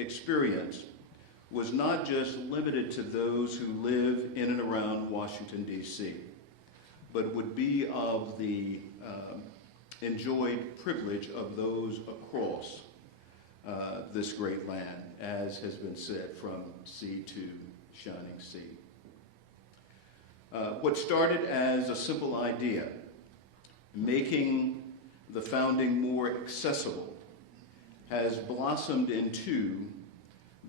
experience was not just limited to those who live in and around Washington, D.C., but would be of the enjoyed privilege of those across this great land, as has been said, from sea to shining sea. What started as a simple idea, making the founding more accessible, has blossomed into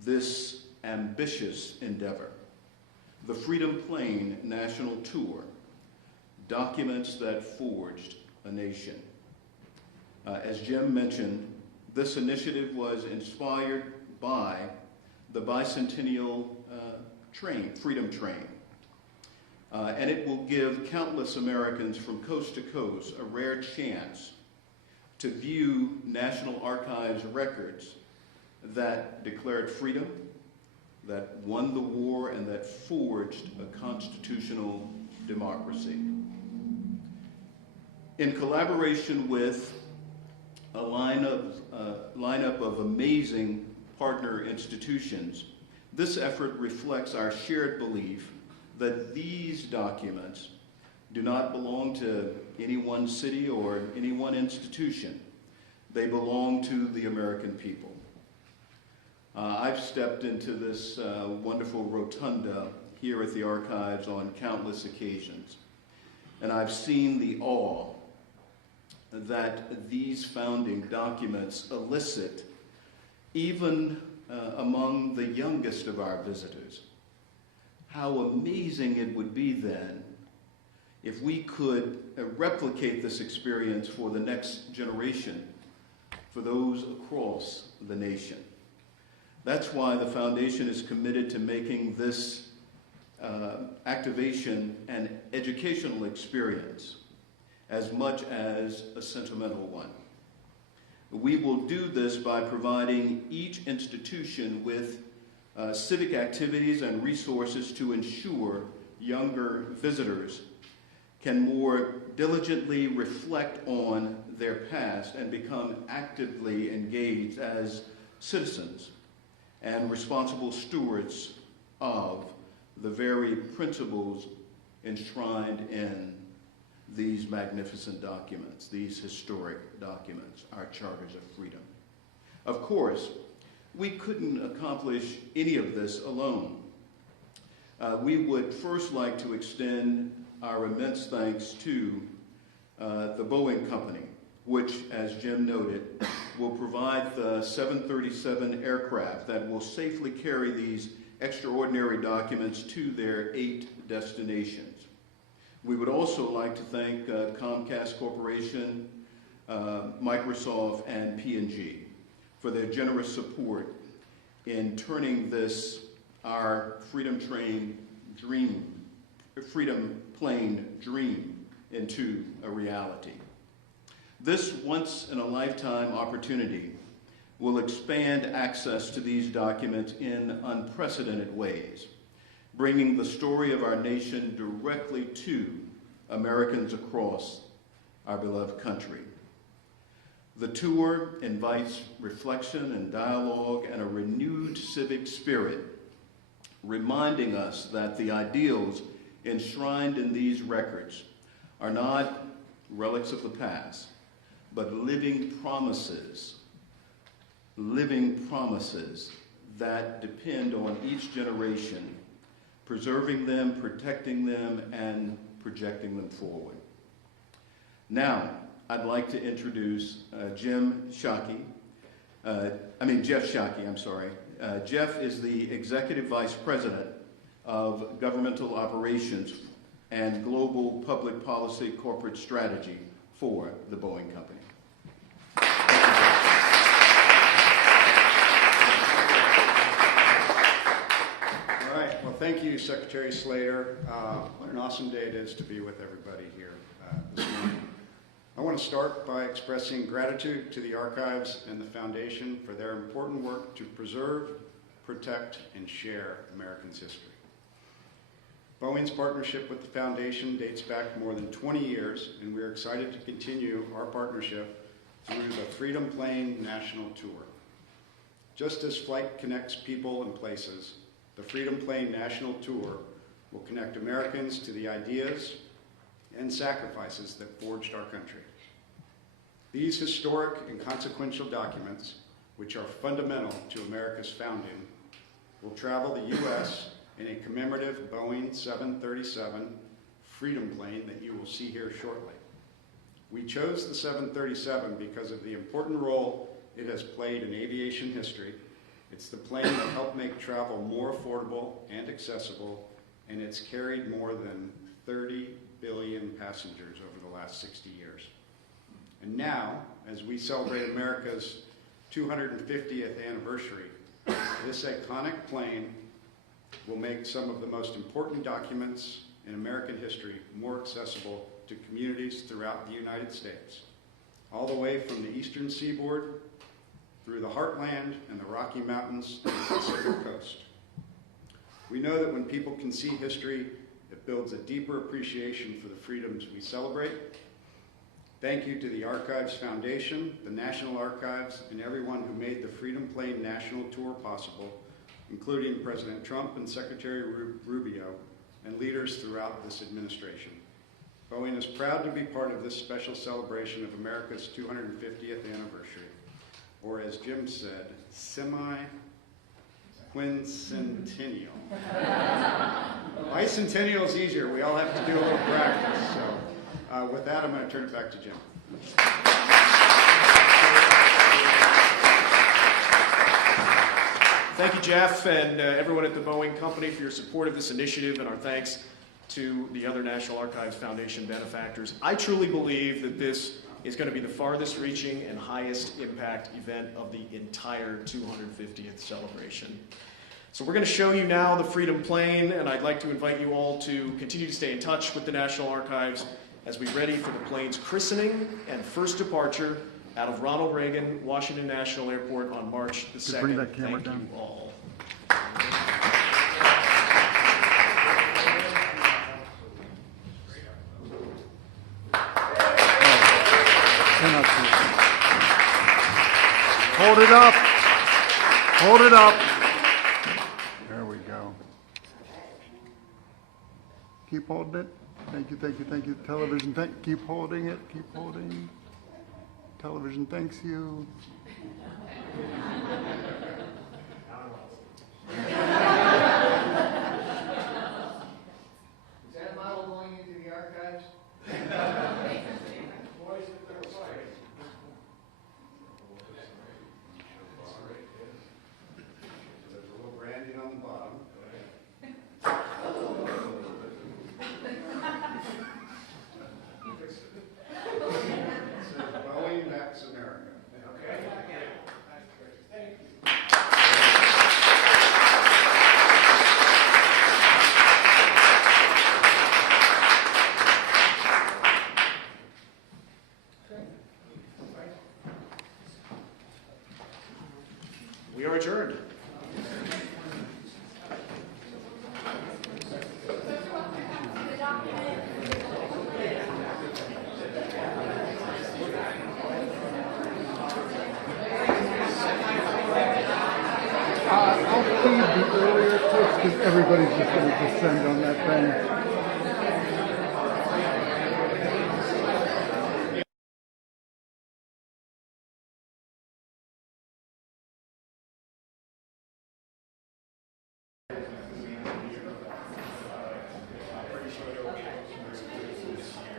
this ambitious endeavor. The Freedom Plane National Tour, documents that forged a nation. As Jim mentioned, this initiative was inspired by the bicentennial Freedom Train. And it will give countless Americans from coast to coast a rare chance to view National Archives records that declared freedom, that won the war, and that forged a constitutional democracy. In collaboration with a lineup of amazing partner institutions, this effort reflects our shared belief that these documents do not belong to any one city or any one institution. They belong to the American people. I've stepped into this wonderful rotunda here at the Archives on countless occasions, and I've seen the awe that these founding documents elicit even among the youngest of our visitors. How amazing it would be then if we could replicate this experience for the next generation, for those across the nation. That's why the Foundation is committed to making this activation an educational experience as much as a sentimental one. We will do this by providing each institution with civic activities and resources to ensure younger visitors can more diligently reflect on their past and become actively engaged as citizens and responsible stewards of the very principles enshrined in these magnificent documents, these historic documents, our charters of freedom. Of course, we couldn't accomplish any of this alone. We would first like to extend our immense thanks to the Boeing company, which, as Jim noted, will provide the 737 aircraft that will safely carry these extraordinary documents to their 8 destinations. We would also like to thank Comcast Corporation, Microsoft, and P&G for their generous support in turning this, our Freedom Plane dream into a reality. This once-in-a-lifetime opportunity will expand access to these documents in unprecedented ways, bringing the story of our nation directly to Americans across our beloved country. The tour invites reflection and dialogue and a renewed civic spirit, reminding us that the ideals enshrined in these records are not relics of the past, but living promises that depend on each generation, preserving them, protecting them, and projecting them forward. Now, I'd like to introduce Jeff Shockey, I'm sorry. Jeff is the Executive Vice President of Governmental Operations and Global Public Policy Corporate Strategy for the Boeing Company. All right, well, thank you, Secretary Slater. What an awesome day it is to be with everybody here this morning. I want to start by expressing gratitude to the Archives and the Foundation for their important work to preserve, protect, and share Americans' history. Boeing's partnership with the Foundation dates back more than 20 years, and we are excited to continue our partnership through the Freedom Plane National Tour. Just as flight connects people and places, the Freedom Plane National Tour will connect Americans to the ideas and sacrifices that forged our country. These historic and consequential documents, which are fundamental to America's founding, will travel the U.S. in a commemorative Boeing 737 Freedom Plane that you will see here shortly. We chose the 737 because of the important role it has played in aviation history. It's the plane that helped make travel more affordable and accessible, and it's carried more than 30 billion passengers over the last 60 years. And now, as we celebrate America's 250th anniversary, this iconic plane will make some of the most important documents in American history more accessible to communities throughout the United States, all the way from the eastern seaboard through the heartland and the Rocky Mountains to the Pacific coast. We know that when people can see history, it builds a deeper appreciation for the freedoms we celebrate. Thank you to the Archives Foundation, the National Archives, and everyone who made the Freedom Plane National Tour possible, including President Trump and Secretary Rubio, and leaders throughout this administration. Boeing is proud to be part of this special celebration of America's 250th anniversary, or as Jim said, semi-quincentennial. Bicentennial is easier. We all have to do a little practice. So with that, I'm going to turn it back to Jim. Thank you, Jeff, and everyone at the Boeing Company for your support of this initiative, and our thanks to the other National Archives Foundation benefactors. I truly believe that this is going to be the farthest reaching and highest impact event of the entire 250th celebration. So we're going to show you now the Freedom Plane, and I'd like to invite you all to continue to stay in touch with the National Archives as we ready for the plane's christening and first departure out of Ronald Reagan Washington National Airport on March the 2nd. Bring that camera Thank down. you all. Hold it up. Hold it up. There we go. Keep holding it. Thank you, thank you, thank you. Television, keep holding it. Keep holding. Television thanks you. Is that model going into the archives? There's a little branding on the bottom. It says Boeing, that's America. Okay. Thank you. We are adjourned. I'll feed the earlier clips because everybody's just going to descend on that thing.